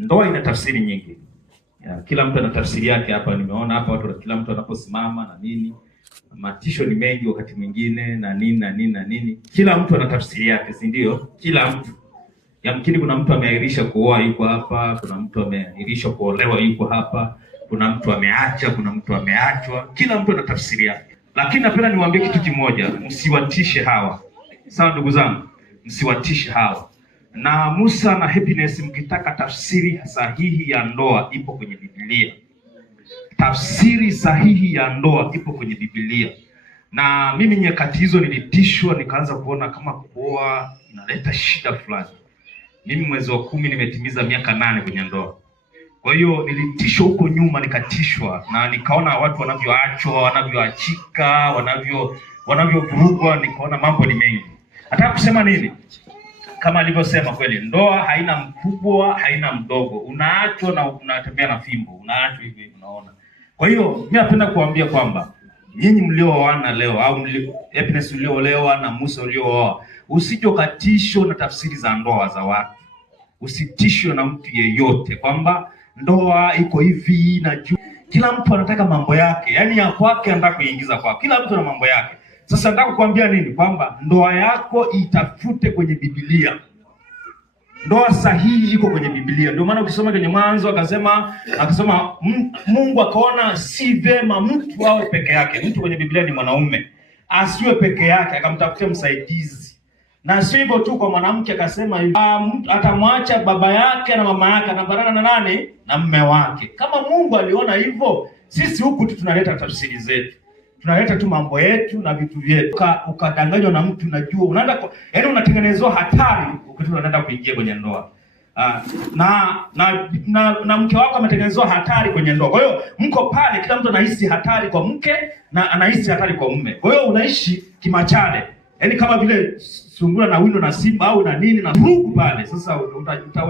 Ndoa ina tafsiri nyingi. Kila mtu ana tafsiri yake hapa. Nimeona hapa watu, kila mtu anaposimama na nini, matisho ni mengi wakati mwingine na nini na nini na nini. Kila mtu ana tafsiri yake, si ndio? Kila mtu. Yamkini kuna mtu ameahirisha kuoa yuko hapa, kuna mtu ameahirisha kuolewa yuko hapa, kuna mtu ameacha, kuna mtu ameachwa. Kila mtu ana tafsiri yake. Lakini napenda niwaambie kitu kimoja, msiwatishe hawa. Sawa ndugu zangu, msiwatishe hawa. Na Musa na Happiness, mkitaka tafsiri sahihi ya ndoa ipo kwenye Biblia. Tafsiri sahihi ya ndoa ipo kwenye Biblia. Na mimi nyakati hizo nilitishwa, nikaanza kuona kama kuoa inaleta shida fulani. Mimi mwezi wa 10 nimetimiza miaka 8 kwenye ndoa. Kwa hiyo nilitishwa huko nyuma, nikatishwa na nikaona watu wanavyoachwa, wanavyoachika, wanavyovurugwa, nikaona mambo ni mengi. Nataka kusema nini? Kama alivyosema kweli, ndoa haina mkubwa, haina mdogo. Unaachwa na unatembea na fimbo, unaachwa hivi unaona. Kwa hiyo mimi napenda kuambia kwamba nyinyi mlioana leo au Happiness mliolewa na Musa uliooa, usijokatishwe na tafsiri za ndoa za watu. Usitishwe na mtu yeyote kwamba ndoa iko hivi na juu. Kila mtu anataka mambo yake, yaani ya kwake anataka kuingiza kwake. Kila mtu ana mambo yake. Sasa nataka kukuambia nini? Kwamba ndoa yako itafute kwenye Biblia. Ndoa sahihi iko kwenye Biblia. Ndio maana ukisoma kwenye Mwanzo akasema Mungu akaona si vema mtu awe peke yake. Mtu kwenye Biblia ni mwanaume. Asiwe peke yake, akamtafutia msaidizi. Na sio hivyo tu, kwa mwanamke akasema atamwacha baba yake na mama yake, anabarana na nani? Na mume wake. Kama Mungu aliona hivyo, sisi huku tu tunaleta tafsiri zetu. Tunaleta tu mambo yetu na vitu vyetu. Ukadanganywa na mtu, unajua unaenda yaani unatengenezwa hatari ukati unaenda kuingia kwenye ndoa. Na mke wako ametengenezwa hatari kwenye ndoa. Kwa hiyo mko pale, kila mtu anahisi hatari kwa mke na anahisi hatari kwa mume. Kwa hiyo unaishi kimachale. Yaani kama vile sungura na windo na simba au na nini na vurugu pale. Sasa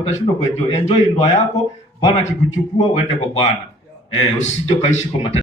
utashindwa kuenjoy. Enjoy ndoa yako, Bwana akikuchukua uende kwa Bwana. Usije kaishi kwa